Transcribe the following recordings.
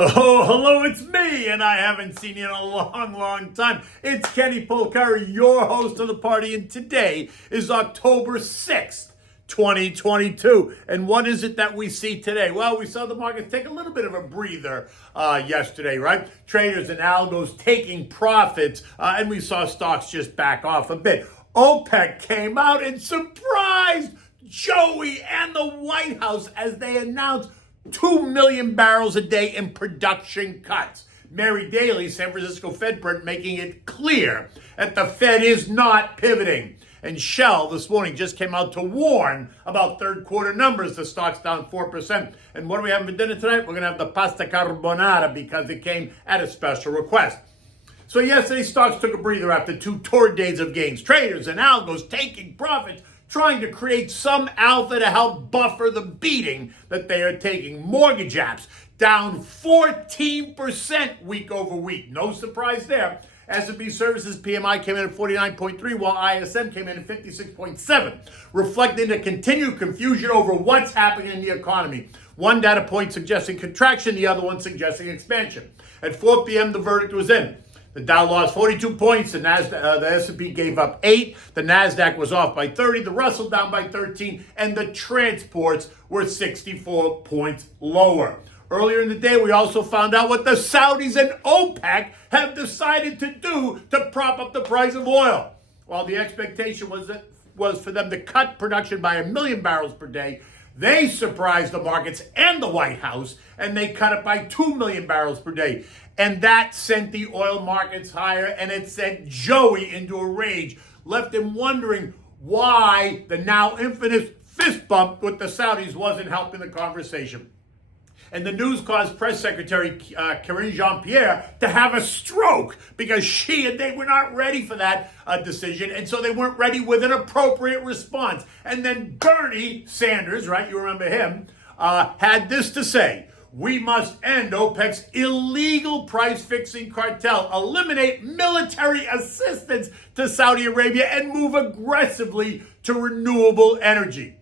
Oh, hello, it's me, and I haven't seen you in a long, long time. It's Kenny Polcari, your host of the party, and today is October 6th, 2022. And what is it that we see today? Well, we saw the markets take a little bit of a breather yesterday, right? Traders and algos taking profits, and we saw stocks just back off a bit. OPEC came out and surprised Joey and the White House as they announced 2 million barrels a day in production cuts. Mary Daly, San Francisco Fed print, making it clear that the Fed is not pivoting. And Shell this morning just came out to warn about third quarter numbers. The stock's down 4%. And what do we have for dinner tonight? We're going to have the pasta carbonara because it came at a special request. So yesterday, stocks took a breather after 2 torrid days of gains. Traders and algos taking profits, trying to create some alpha to help buffer the beating that they are taking. Mortgage apps down 14% week over week. No surprise there. S&P Services PMI came in at 49.3, while ISM came in at 56.7, reflecting the continued confusion over what's happening in the economy. One data point suggesting contraction, the other one suggesting expansion. At 4 p.m., the verdict was in. The Dow lost 42 points, the S&P gave up 8, the NASDAQ was off by 30, the Russell down by 13, and the transports were 64 points lower. Earlier in the day, we also found out what the Saudis and OPEC have decided to do to prop up the price of oil. While the expectation was for them to cut production by 1 million barrels per day, they surprised the markets and the White House, and they cut it by 2 million barrels per day. And that sent the oil markets higher, and it sent Joey into a rage, left him wondering why the now infamous fist bump with the Saudis wasn't helping the conversation. And the news caused Press Secretary Karine Jean-Pierre to have a stroke because she and they were not ready for that decision, and so they weren't ready with an appropriate response. And then Bernie Sanders, right, you remember him, had this to say: we must end OPEC's illegal price-fixing cartel, eliminate military assistance to Saudi Arabia, and move aggressively to renewable energy.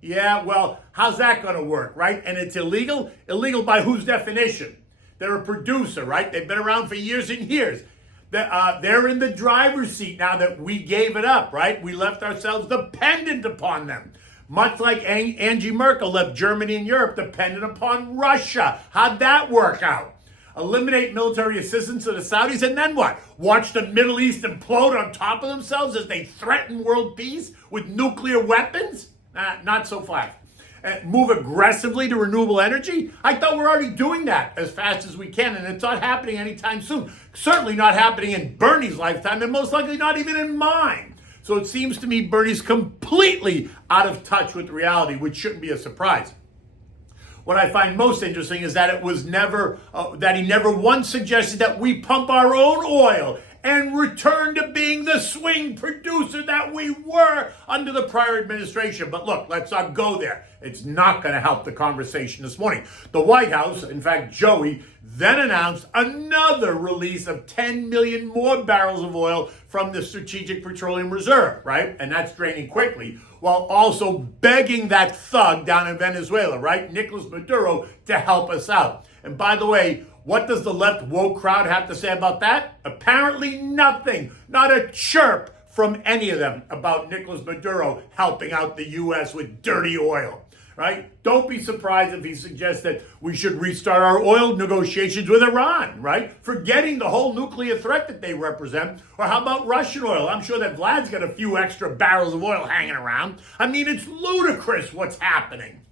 Yeah, well, how's that going to work, right? And it's illegal? Illegal by whose definition? They're a producer, right? They've been around for years and years. They're in the driver's seat now that we gave it up, right? We left ourselves dependent upon them. Much like Angie Merkel left Germany and Europe dependent upon Russia. How'd that work out? Eliminate military assistance to the Saudis, and then what? Watch the Middle East implode on top of themselves as they threaten world peace with nuclear weapons? Not so fast. Move aggressively to renewable energy? I thought we're already doing that as fast as we can, and it's not happening anytime soon. Certainly not happening in Bernie's lifetime, and most likely not even in mine. So it seems to me Bernie's completely out of touch with reality, which shouldn't be a surprise. What I find most interesting is that it was never, that he never once suggested that we pump our own oil and return to being the swing producer that we were under the prior administration. But look, let's not go there. It's not going to help the conversation this morning. The White House, in fact, Joey, then announced another release of 10 million more barrels of oil from the Strategic Petroleum Reserve, right? And that's draining quickly, while also begging that thug down in Venezuela, right, Nicolas Maduro, to help us out. And by the way, what does the left woke crowd have to say about that? Apparently nothing. Not a chirp from any of them about Nicolas Maduro helping out the U.S. with dirty oil, right? Don't be surprised if he suggests that we should restart our oil negotiations with Iran, right? Forgetting the whole nuclear threat that they represent. Or how about Russian oil? I'm sure that Vlad's got a few extra barrels of oil hanging around. I mean, it's ludicrous what's happening.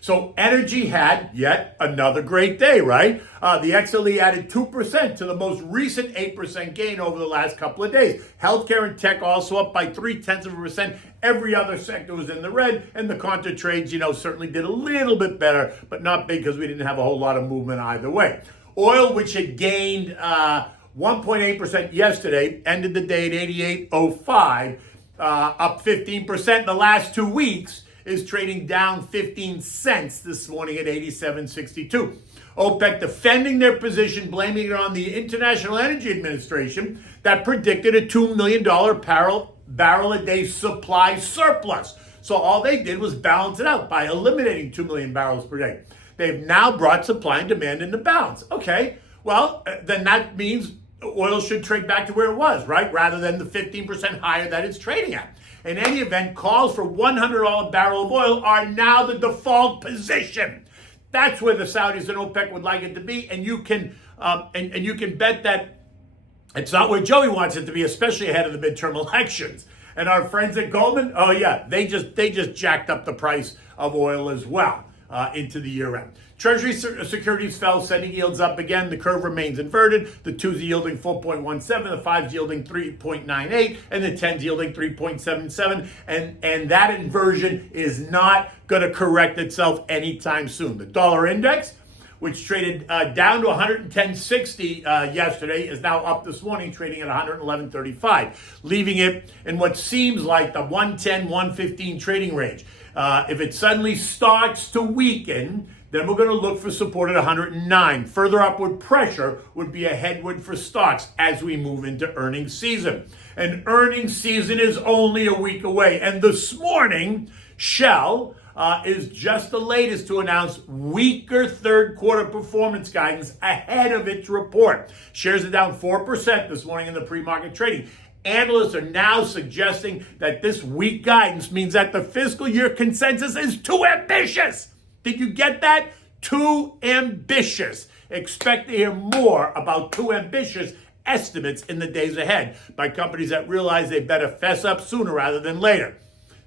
So energy had yet another great day, right? The XLE added 2% to the most recent 8% gain over the last couple of days. Healthcare and tech also up by 0.3%. Every other sector was in the red, and the contra trades, certainly did a little bit better, but not big because we didn't have a whole lot of movement either way. Oil, which had gained 1.8% yesterday, ended the day at 88.05, up 15% the last 2 weeks. Is trading down 15 cents this morning at 87.62. OPEC defending their position, blaming it on the International Energy Administration that predicted a $2 million barrel a day supply surplus. So all they did was balance it out by eliminating 2 million barrels per day. They've now brought supply and demand into balance. Okay, well, then that means oil should trade back to where it was, right? Rather than the 15% higher that it's trading at. In any event, calls for $100 a barrel of oil are now the default position. That's where the Saudis and OPEC would like it to be, and you can you can bet that it's not where Joey wants it to be, especially ahead of the midterm elections. And our friends at Goldman, oh yeah, they just jacked up the price of oil as well into the year end. Treasury securities fell, sending yields up again. The curve remains inverted. The 2's yielding 4.17, the 5's yielding 3.98, and the 10's yielding 3.77. And that inversion is not going to correct itself anytime soon. The dollar index, which traded down to 110.60 yesterday, is now up this morning, trading at 111.35, leaving it in what seems like the 110, 115 trading range. If it suddenly starts to weaken, then we're going to look for support at 109. Further upward pressure would be a headwind for stocks as we move into earnings season. And earnings season is only a week away. And this morning, Shell is just the latest to announce weaker third quarter performance guidance ahead of its report. Shares are down 4% this morning in the pre-market trading. Analysts are now suggesting that this weak guidance means that the fiscal year consensus is too ambitious. Did you get that? Too ambitious. Expect to hear more about too ambitious estimates in the days ahead by companies that realize they better fess up sooner rather than later.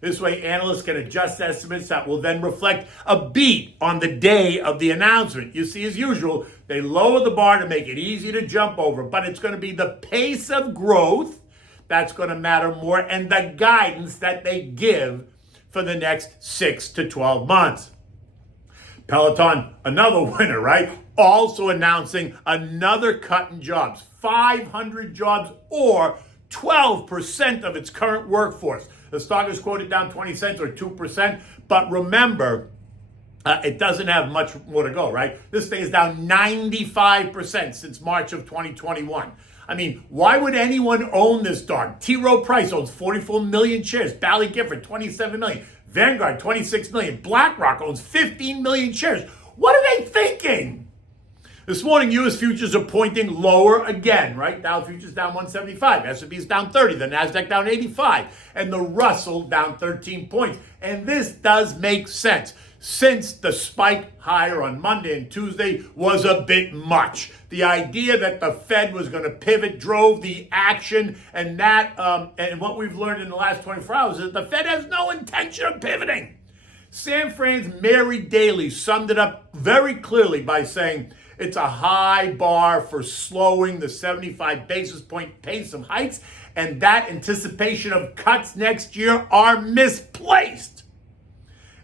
This way, analysts can adjust estimates that will then reflect a beat on the day of the announcement. You see, as usual, they lower the bar to make it easy to jump over, but it's going to be the pace of growth that's going to matter more and the guidance that they give for the next 6 to 12 months. Peloton, another winner, right? Also announcing another cut in jobs, 500 jobs or 12% of its current workforce. The stock is quoted down 20 cents or 2%, but remember, it doesn't have much more to go, right? This thing is down 95% since March of 2021. I mean, why would anyone own this dog? T. Rowe Price owns 44 million shares. Bally Gifford, 27 million. Vanguard, 26 million. BlackRock owns 15 million shares. What are they thinking? This morning, U.S. futures are pointing lower again, right? Dow futures down 175. S&P's down 30. The NASDAQ down 85. And the Russell down 13 points. And this does make sense, since the spike higher on Monday and Tuesday was a bit much. The idea that the Fed was going to pivot drove the action, and and what we've learned in the last 24 hours is that the Fed has no intention of pivoting. San Fran's Mary Daly summed it up very clearly by saying it's a high bar for slowing the 75 basis point pace of hikes, and that anticipation of cuts next year are misplaced.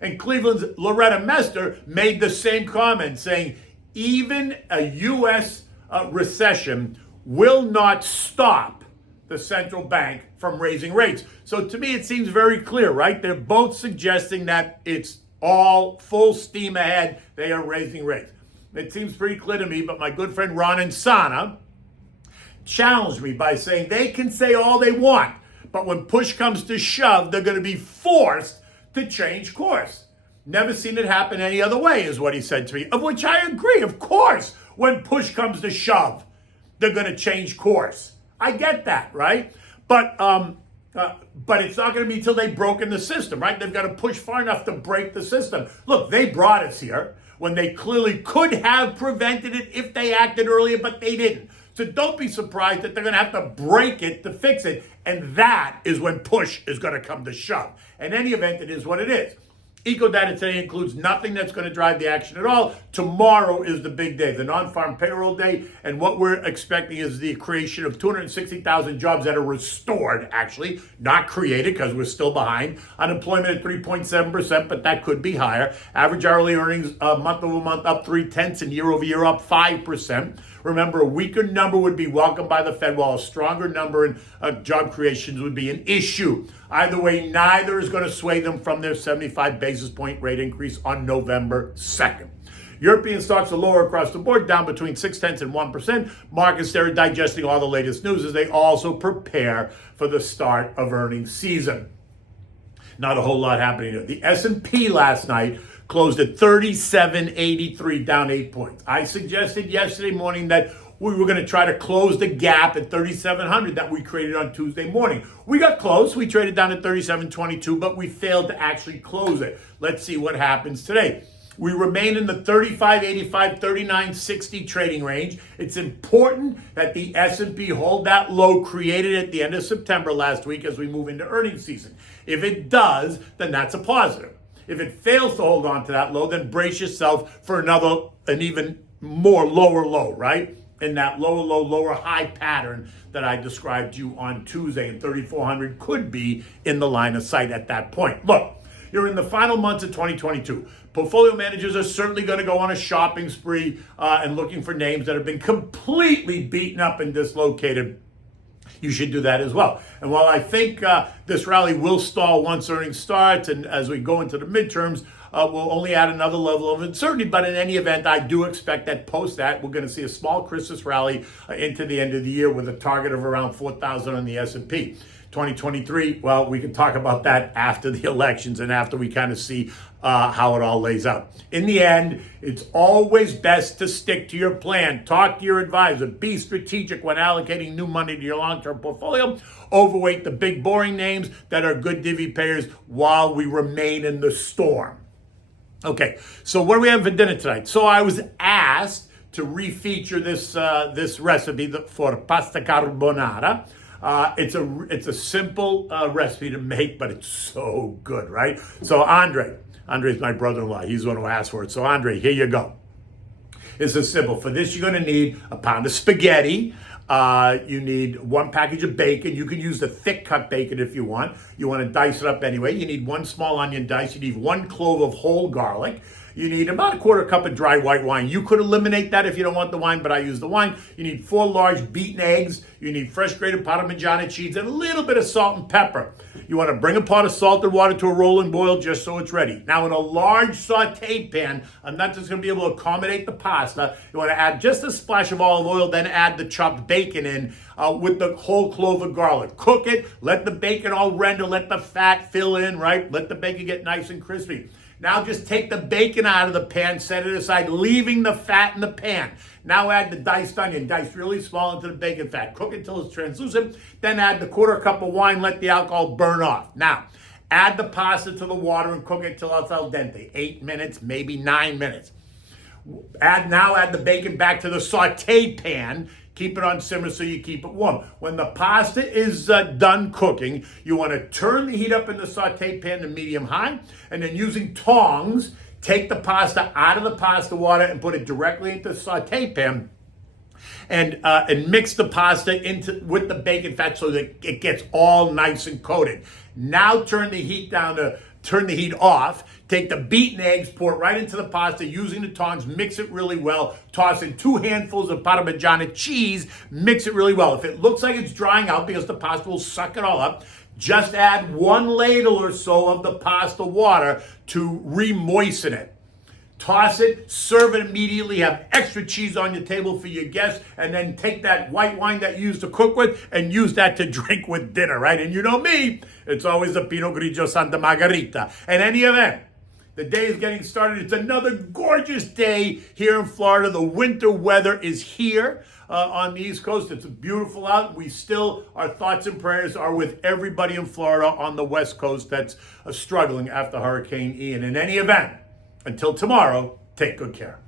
And Cleveland's Loretta Mester made the same comment, saying even a U.S. recession will not stop the central bank from raising rates. So to me, it seems very clear, right? They're both suggesting that it's all full steam ahead. They are raising rates. It seems pretty clear to me, but my good friend Ron Insana challenged me by saying they can say all they want, but when push comes to shove, they're going to be forced to change course. Never seen it happen any other way, is what he said to me, of which I agree. Of course, when push comes to shove, they're going to change course. I get that, right? But it's not going to be until they've broken the system, right? They've got to push far enough to break the system. Look, they brought us here when they clearly could have prevented it if they acted earlier, but they didn't. So don't be surprised that they're going to have to break it to fix it. And that is when push is going to come to shove. In any event, it is what it is. Eco data today includes nothing that's going to drive the action at all. Tomorrow is the big day, the non-farm payroll day. And what we're expecting is the creation of 260,000 jobs that are restored, actually, not created because we're still behind. Unemployment at 3.7%, but that could be higher. Average hourly earnings month over month up 0.3 and year over year up 5%. Remember, a weaker number would be welcomed by the Fed, while a stronger number in job creations would be an issue. Either way, neither is going to sway them from their 75 basis point rate increase on November 2nd. European stocks are lower across the board, down between 0.6 and 1%. Markets there are digesting all the latest news as they also prepare for the start of earnings season. Not a whole lot happening here. The S&P last night closed at 37.83, down 8 points. I suggested yesterday morning that we were going to try to close the gap at 3,700 that we created on Tuesday morning. We got close. We traded down to 37.22, but we failed to actually close it. Let's see what happens today. We remain in the 35.85, 39.60 trading range. It's important that the S&P hold that low created at the end of September last week as we move into earnings season. If it does, then that's a positive. If it fails to hold on to that low, then brace yourself for an even more lower low, right? In that lower low, lower high pattern that I described to you on Tuesday, and 3,400 could be in the line of sight at that point. Look, you're in the final months of 2022. Portfolio managers are certainly going to go on a shopping spree and looking for names that have been completely beaten up and dislocated. You should do that as well. And while I think this rally will stall once earnings starts, and as we go into the midterms, we'll only add another level of uncertainty. But in any event, I do expect that post that, we're going to see a small Christmas rally into the end of the year with a target of around 4,000 on the S&P. 2023, well, we can talk about that after the elections and after we kind of see how it all lays out. In the end, it's always best to stick to your plan. Talk to your advisor. Be strategic when allocating new money to your long-term portfolio. Overweight the big, boring names that are good divvy payers while we remain in the storm. Okay, so what do we have for dinner tonight? So I was asked to refeature this recipe for pasta carbonara. It's a simple recipe to make, but it's so good, right? So Andre's my brother-in-law. He's the one who asked for it. So Andre, here you go. It's a simple. For this, you're going to need a pound of spaghetti. You need 1 package of bacon. You can use the thick cut bacon if you want. You want to dice it up anyway. You need 1 small onion diced. You need 1 clove of whole garlic. You need about a 1/4 cup of dry white wine. You could eliminate that if you don't want the wine, but I use the wine. You need 4 large beaten eggs. You need fresh grated Parmigiana cheese and a little bit of salt and pepper. You want to bring a pot of salted water to a rolling boil just so it's ready. Now in a large sauteed pan, I'm not just going to be able to accommodate the pasta. You want to add just a splash of olive oil, then add the chopped bacon in with the whole clove of garlic. Cook it, let the bacon all render, let the fat fill in, right? Let the bacon get nice and crispy. Now just take the bacon out of the pan, set it aside, leaving the fat in the pan. Now add the diced onion, diced really small into the bacon fat. Cook it until it's translucent. Then add the 1/4 cup of wine, let the alcohol burn off. Now, add the pasta to the water and cook it till it's al dente. 8 minutes, maybe 9 minutes. Now add the bacon back to the sauteed pan. Keep it on simmer so you keep it warm. When the pasta is done cooking, you want to turn the heat up in the sauteed pan to medium-high, and then using tongs, take the pasta out of the pasta water and put it directly into the sauteed pan, and mix the pasta with the bacon fat so that it gets all nice and coated. Now turn the heat off, take the beaten eggs, pour it right into the pasta using the tongs, mix it really well, toss in 2 handfuls of Parmigiana cheese, mix it really well. If it looks like it's drying out because the pasta will suck it all up, just add 1 ladle or so of the pasta water to re-moisten it. Toss it, serve it immediately, have extra cheese on your table for your guests, and then take that white wine that you used to cook with and use that to drink with dinner, right? And you know me, it's always the Pinot Grigio Santa Margherita. In any event, the day is getting started. It's another gorgeous day here in Florida. The winter weather is here on the East Coast. It's beautiful out. Our thoughts and prayers are with everybody in Florida on the West Coast that's struggling after Hurricane Ian. In any event, until tomorrow, take good care.